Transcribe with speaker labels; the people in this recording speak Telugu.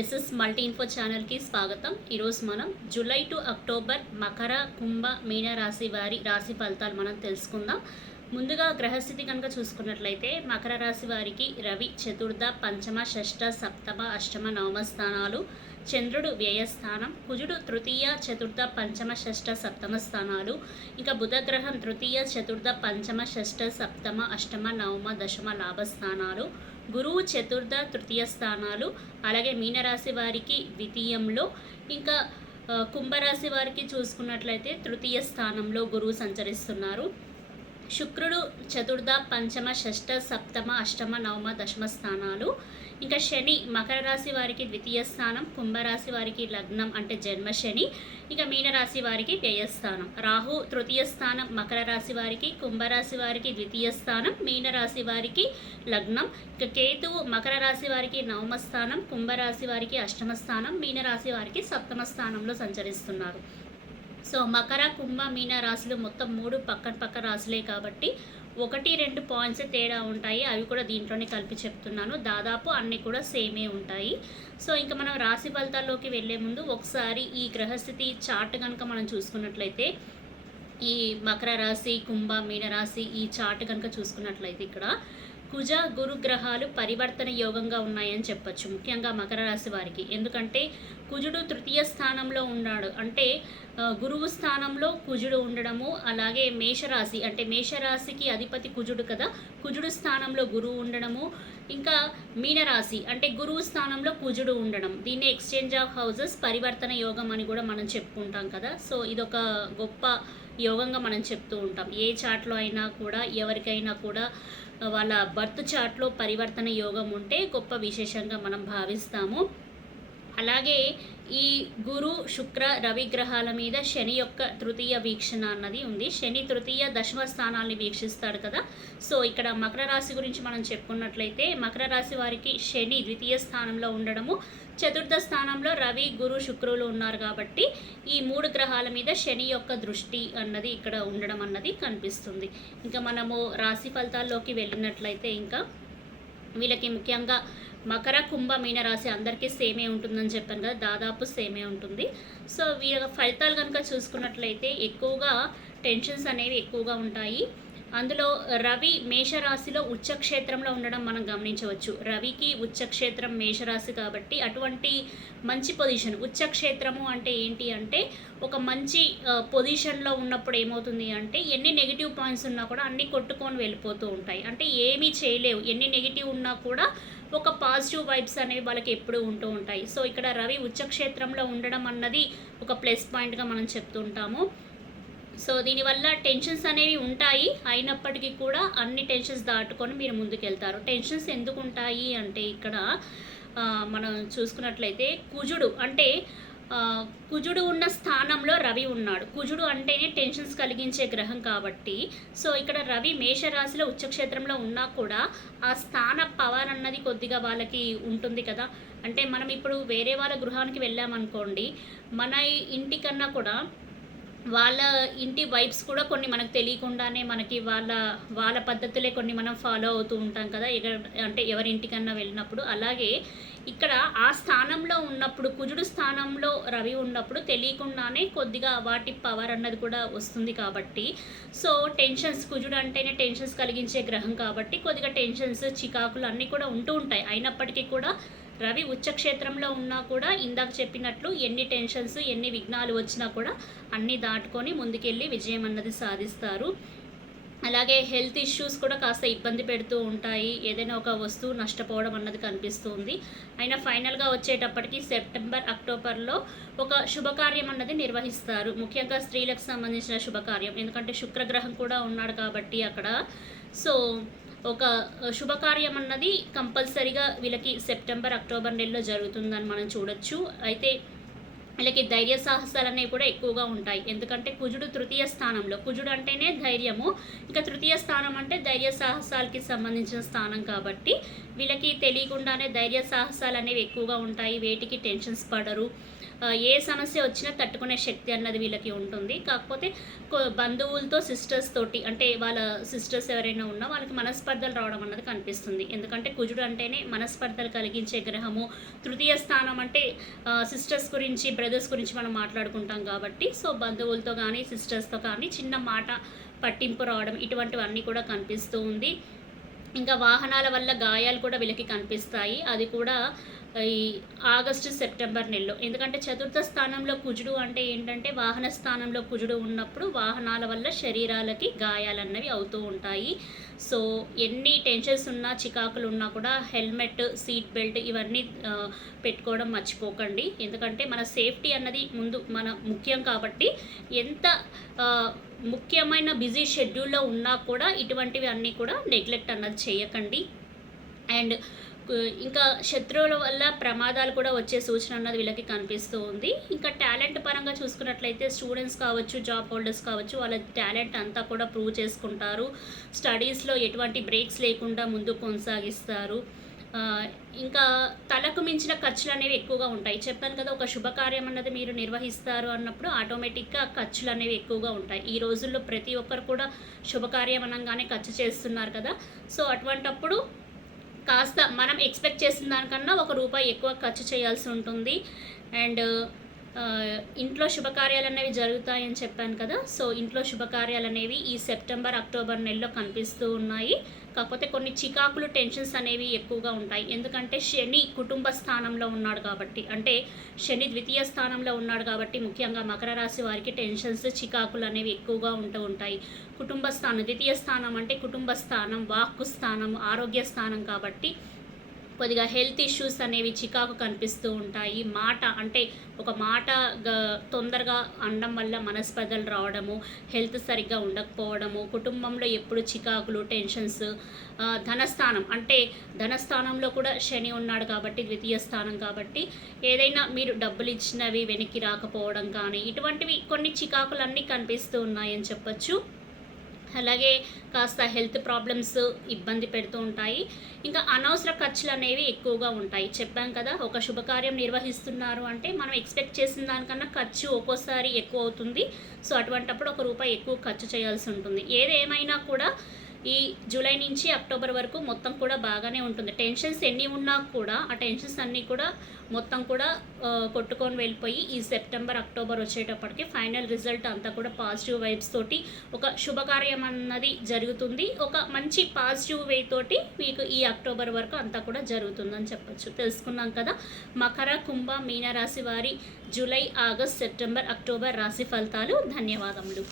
Speaker 1: ఎస్ఎస్ మల్టీ ఇన్ఫో ఛానల్కి స్వాగతం. ఈరోజు మనం జూలై టు అక్టోబర్ మకర కుంభ మీన రాశి వారి రాశి ఫలితాలు మనం తెలుసుకుందాం. ముందుగా గ్రహస్థితి కనుక చూసుకున్నట్లయితే మకర రాశి వారికి రవి చతుర్థ పంచమ షష్ఠ సప్తమ అష్టమ నవమ స్థానాలు చంద్రుడు వ్యయస్థానం కుజుడు తృతీయ చతుర్థ పంచమ షష్ఠ సప్తమ స్థానాలు ఇంకా బుధగ్రహం తృతీయ చతుర్థ పంచమ షష్ఠ సప్తమ అష్టమ నవమ దశమ లాభస్థానాలు గురువు చతుర్థ తృతీయ స్థానాలు అలాగే మీనరాశి వారికి ద్వితీయంలో ఇంకా కుంభరాశి వారికి చూసుకున్నట్లయితే తృతీయ స్థానంలో గురువు సంచరిస్తున్నారు. శుక్రుడు చతుర్థ పంచమ షష్ఠ సప్తమ అష్టమ నవమ దశమ స్థానాలు. ఇంకా శని మకర రాశి వారికి ద్వితీయ స్థానం కుంభరాశి వారికి లగ్నం అంటే జన్మ శని ఇక మీనరాశి వారికి వ్యయస్థానం రాహు తృతీయ స్థానం మకర రాశి వారికి కుంభరాశి వారికి ద్వితీయ స్థానం మీనరాశి వారికి లగ్నం. ఇక కేతువు మకర రాశి వారికి నవమ స్థానం కుంభరాశి వారికి అష్టమ స్థానం మీనరాశి వారికి సప్తమ స్థానంలో సంచరిస్తున్నారు. సో మకర కుంభ మీన రాశులు మొత్తం మూడు పక్కన పక్క రాశులే కాబట్టి ఒకటి రెండు పాయింట్స్ తేడా ఉంటాయి. అవి కూడా దీంట్లోనే కలిపి చెప్తున్నాను. దాదాపు అన్నీ కూడా సేమే ఉంటాయి. సో ఇంకా మనం రాశి ఫలితాల్లోకి వెళ్ళే ముందు ఒకసారి ఈ గ్రహస్థితి చార్ట్ కనుక మనం చూసుకున్నట్లయితే ఈ మకర రాశి కుంభ మీన రాశి ఈ చార్ట్ కనుక చూసుకున్నట్లయితే ఇక్కడ కుజ గురుగ్రహాలు పరివర్తన యోగంగా ఉన్నాయని చెప్పచ్చు ముఖ్యంగా మకర రాశి వారికి. ఎందుకంటే కుజుడు తృతీయ స్థానంలో ఉన్నాడు. అంటే గురువు స్థానంలో కుజుడు ఉండడము అలాగే మేషరాశి. అంటే మేషరాశికి అధిపతి కుజుడు కదా కుజుడు స్థానంలో గురువు ఉండడము ఇంకా మీనరాశి. అంటే గురువు స్థానంలో కుజుడు ఉండడం. దీన్ని ఎక్స్చేంజ్ ఆఫ్ హౌసెస్ పరివర్తన యోగం అని కూడా మనం చెప్పుకుంటాం కదా. సో ఇదొక గొప్ప యోగంగా మనం చెప్తూ ఉంటాం. ఏ చాట్లో అయినా కూడా ఎవరికైనా కూడా వాళ్ళ బర్త్ చార్ట్లో పరివర్తన యోగం ఉంటే గొప్ప విశేషంగా మనం భావిస్తాము. అలాగే ఈ గురు శుక్ర రవి గ్రహాల మీద శని యొక్క తృతీయ వీక్షణ అన్నది ఉంది. శని తృతీయ దశమ స్థానాల్ని వీక్షిస్తాడు కదా. సో ఇక్కడ మకర రాశి గురించి మనం చెప్పుకున్నట్లయితే మకర రాశి వారికి శని ద్వితీయ స్థానంలో ఉండడము చతుర్థ స్థానంలో రవి గురు శుక్రులు ఉన్నారు కాబట్టి ఈ మూడు గ్రహాల మీద శని యొక్క దృష్టి అన్నది ఇక్కడ ఉండడం అన్నది కనిపిస్తుంది. ఇంకా మనము రాశి ఫలితాల్లోకి వెళ్ళినట్లయితే ఇంకా వీళ్ళకి ముఖ్యంగా మకర కుంభ మీనరాశి అందరికీ సేమే ఉంటుందని చెప్పాను కదా దాదాపు సేమే ఉంటుంది. సో వీళ్ళ ఫలితాలు కనుక చూసుకున్నట్లయితే ఎక్కువగా టెన్షన్స్ అనేవి ఎక్కువగా ఉంటాయి. అందులో రవి మేషరాశిలో ఉచ్చక్షేత్రంలో ఉండడం మనం గమనించవచ్చు. రవికి ఉచ్చక్షేత్రం మేషరాశి కాబట్టి అటువంటి మంచి పొజిషన్. ఉచ్చక్షేత్రము అంటే ఏంటి అంటే ఒక మంచి పొజిషన్లో ఉన్నప్పుడు ఏమవుతుంది అంటే ఎన్ని నెగిటివ్ పాయింట్స్ ఉన్నా కూడా అన్నీ కొట్టుకొని వెళ్ళిపోతూ ఉంటాయి. అంటే ఏమీ చేయలేవు. ఎన్ని నెగిటివ్ ఉన్నా కూడా ఒక పాజిటివ్ వైబ్స్ అనేవి వాళ్ళకి ఎప్పుడూ ఉంటూ ఉంటాయి. సో ఇక్కడ రవి ఉచ్చక్షేత్రంలో ఉండడం అన్నది ఒక ప్లస్ పాయింట్గా మనం చెప్తుంటాము సో దీనివల్ల టెన్షన్స్ అనేవి ఉంటాయి. అయినప్పటికీ కూడా అన్ని టెన్షన్స్ దాటుకొని మీరు ముందుకెళ్తారు. టెన్షన్స్ ఎందుకు ఉంటాయి అంటే ఇక్కడ మనం చూసుకున్నట్లయితే కుజుడు అంటే కుజుడు ఉన్న స్థానంలో రవి ఉన్నాడు. కుజుడు అంటేనే టెన్షన్స్ కలిగించే గ్రహం కాబట్టి సో ఇక్కడ రవి మేషరాశిలో ఉచ్చక్షేత్రంలో ఉన్నా కూడా ఆ స్థాన పవర్ అన్నది కొద్దిగా వాళ్ళకి ఉంటుంది కదా. అంటే మనం ఇప్పుడు వేరే వాళ్ళ గృహానికి వెళ్ళామనుకోండి మన ఇంటికన్నా కూడా వాళ్ళ ఇంటి వైబ్స్ కూడా కొన్ని మనకు తెలియకుండానే మనకి వాళ్ళ వాళ్ళ పద్ధతులే కొన్ని మనం ఫాలో అవుతూ ఉంటాం కదా. ఇక్కడ అంటే ఎవరి ఇంటికన్నా వెళ్ళినప్పుడు. అలాగే ఇక్కడ ఆ స్థానంలో ఉన్నప్పుడు కుజుడు స్థానంలో రవి ఉన్నప్పుడు తెలియకుండానే కొద్దిగా వాటి పవర్ అన్నది కూడా వస్తుంది కాబట్టి. సో టెన్షన్స్ కుజుడు అంటేనే టెన్షన్స్ కలిగించే గ్రహం కాబట్టి కొద్దిగా టెన్షన్స్ చికాకులు అన్నీ కూడా ఉంటూ ఉంటాయి. అయినప్పటికీ కూడా రవి ఉచ్చక్షేత్రంలో ఉన్నా కూడా ఇందాక చెప్పినట్లు ఎన్ని టెన్షన్స్ ఎన్ని విఘ్నాలు వచ్చినా కూడా అన్నీ దాటుకొని ముందుకెళ్ళి విజయం అన్నది సాధిస్తారు. అలాగే హెల్త్ ఇష్యూస్ కూడా కాస్త ఇబ్బంది పెడుతూ ఉంటాయి. ఏదైనా ఒక వస్తువు నష్టపోవడం అన్నది కనిపిస్తుంది. అయినా ఫైనల్గా వచ్చేటప్పటికి సెప్టెంబర్ అక్టోబర్లో ఒక శుభకార్యం అన్నది నిర్వహిస్తారు. ముఖ్యంగా స్త్రీలకు సంబంధించిన శుభకార్యం. ఎందుకంటే శుక్రగ్రహం కూడా ఉన్నాడు కాబట్టి అక్కడ. సో ఒక శుభకార్యం అన్నది కంపల్సరీగా వీళ్ళకి సెప్టెంబర్ అక్టోబర్ నెలలో జరుగుతుందని మనం చూడొచ్చు. అయితే వీళ్ళకి ధైర్య సాహసాలు అనేవి కూడా ఎక్కువగా ఉంటాయి. ఎందుకంటే కుజుడు తృతీయ స్థానంలో కుజుడు అంటేనే ధైర్యము. ఇంకా తృతీయ స్థానం అంటే ధైర్య సాహసాలకి సంబంధించిన స్థానం కాబట్టి వీళ్ళకి తెలియకుండానే ధైర్య సాహసాలు అనేవి ఎక్కువగా ఉంటాయి. వేటికి టెన్షన్స్ పడరు. ఏ సమస్య వచ్చినా తట్టుకునే శక్తి అన్నది వీళ్ళకి ఉంటుంది. కాకపోతే బంధువులతో సిస్టర్స్ తోటి అంటే వాళ్ళ సిస్టర్స్ ఎవరైనా ఉన్నా వాళ్ళకి మనస్పర్ధలు రావడం అన్నది కనిపిస్తుంది. ఎందుకంటే కుజుడు అంటేనే మనస్పర్ధలు కలిగించే గ్రహము. తృతీయ స్థానం అంటే సిస్టర్స్ గురించి బ్రదర్స్ గురించి మనం మాట్లాడుకుంటాం కాబట్టి సో బంధువులతో కానీ సిస్టర్స్తో కానీ చిన్న మాట పట్టింపు రావడం ఇటువంటివన్నీ కూడా కనిపిస్తూ ఉంది. ఇంకా వాహనాల వల్ల గాయాలు కూడా వీళ్ళకి కనిపిస్తాయి. అది కూడా ఈ ఆగస్టు సెప్టెంబర్ నెలలో. ఎందుకంటే చతుర్థ స్థానంలో కుజుడు అంటే ఏంటంటే వాహన స్థానంలో కుజుడు ఉన్నప్పుడు వాహనాల వల్ల శరీరాలకి గాయాలన్నవి అవుతూ ఉంటాయి. సో ఎన్ని టెన్షన్స్ ఉన్నా చికాకులు ఉన్నా కూడా హెల్మెట్ సీట్ బెల్ట్ ఇవన్నీ పెట్టుకోవడం మర్చిపోకండి. ఎందుకంటే మన సేఫ్టీ అన్నది ముందు మన ముఖ్యం కాబట్టి ఎంత ముఖ్యమైన బిజీ షెడ్యూల్లో ఉన్నా కూడా ఇటువంటివి అన్నీ కూడా నెగ్లెక్ట్ అన్నది చేయకండి. అండ్ ఇంకా శత్రువుల వల్ల ప్రమాదాలు కూడా వచ్చే సూచన అన్నది వీళ్ళకి కనిపిస్తూ ఉంది. ఇంకా టాలెంట్ పరంగా చూసుకున్నట్లయితే స్టూడెంట్స్ కావచ్చు జాబ్ హోల్డర్స్ కావచ్చు వాళ్ళ టాలెంట్ అంతా కూడా ప్రూవ్ చేసుకుంటారు. స్టడీస్లో ఎటువంటి బ్రేక్స్ లేకుండా ముందు కొనసాగిస్తారు. ఇంకా తలకు మించిన ఖర్చులు అనేవి ఎక్కువగా ఉంటాయి. చెప్పాను కదా ఒక శుభకార్యం అన్నది మీరు నిర్వహిస్తారు అన్నప్పుడు ఆటోమేటిక్గా ఖర్చులు అనేవి ఎక్కువగా ఉంటాయి. ఈ రోజుల్లో ప్రతి ఒక్కరు కూడా శుభకార్యం అనగానే ఖర్చు చేస్తున్నారు కదా. సో అటువంటప్పుడు కాస్త మనం ఎక్స్పెక్ట్ చేసిన దానికన్నా ఒక రూపాయి ఎక్కువ ఖర్చు చేయాల్సి ఉంటుంది. అండ్ ఇంట్లో శుభకార్యాలు అనేవి జరుగుతాయని చెప్పాను కదా. సో ఇంట్లో శుభకార్యాలు అనేవి ఈ సెప్టెంబర్ అక్టోబర్ నెలలో కనిపిస్తూ ఉన్నాయి. కాకపోతే కొన్ని చికాకులు టెన్షన్స్ అనేవి ఎక్కువగా ఉంటాయి. ఎందుకంటే శని కుటుంబ స్థానంలో ఉన్నాడు కాబట్టి అంటే శని ద్వితీయ స్థానంలో ఉన్నాడు కాబట్టి ముఖ్యంగా మకర రాశి వారికి టెన్షన్స్ చికాకులు అనేవి ఎక్కువగా ఉంటూ ఉంటాయి. కుటుంబ స్థానం ద్వితీయ స్థానం అంటే కుటుంబ స్థానం వాక్కు స్థానం ఆరోగ్య స్థానం కాబట్టి కొద్దిగా హెల్త్ ఇష్యూస్ అనేవి చికాకు కనిపిస్తూ ఉంటాయి. మాట అంటే ఒక మాట తొందరగా అనడం వల్ల మనస్పర్ధలు రావడము హెల్త్ సరిగ్గా ఉండకపోవడము కుటుంబంలో ఎప్పుడు చికాకులు టెన్షన్స్ ధనస్థానం అంటే ధనస్థానంలో కూడా శని ఉన్నాడు కాబట్టి ద్వితీయ స్థానం కాబట్టి ఏదైనా మీరు డబ్బులు ఇచ్చినవి వెనక్కి రాకపోవడం కానీ ఇటువంటివి కొన్ని చికాకులు అన్నీ కనిపిస్తూ ఉన్నాయని చెప్పచ్చు. అలాగే కాస్త హెల్త్ ప్రాబ్లమ్స్ ఇబ్బంది పెడుతూ ఉంటాయి. ఇంకా అనవసర ఖర్చులు అనేవి ఎక్కువగా ఉంటాయి. చెప్పాం కదా ఒక శుభకార్యం నిర్వహిస్తున్నారు అంటే మనం ఎక్స్పెక్ట్ చేసిన దానికన్నా ఖర్చు ఒక్కోసారి ఎక్కువ అవుతుంది. సో అటువంటప్పుడు ఒక రూపాయి ఎక్కువ ఖర్చు చేయాల్సి ఉంటుంది. ఏదేమైనా కూడా ఈ జూలై నుంచి అక్టోబర్ వరకు మొత్తం కూడా బాగానే ఉంటుంది. టెన్షన్స్ ఎన్ని ఉన్నా కూడా ఆ టెన్షన్స్ అన్నీ కూడా మొత్తం కూడా కొట్టుకొని వెళ్ళిపోయి ఈ సెప్టెంబర్ అక్టోబర్ వచ్చేటప్పటికి ఫైనల్ రిజల్ట్ అంతా కూడా పాజిటివ్ వైబ్స్ తోటి ఒక శుభకార్యం అన్నది జరుగుతుంది. ఒక మంచి పాజిటివ్ వే తోటి మీకు ఈ అక్టోబర్ వరకు అంతా కూడా జరుగుతుందని చెప్పొచ్చు. తెలుసుకున్నాం కదా మకర కుంభ మీన రాశి వారి జూలై ఆగస్ట్ సెప్టెంబర్ అక్టోబర్ రాశి ఫలితాలు. ధన్యవాదములు.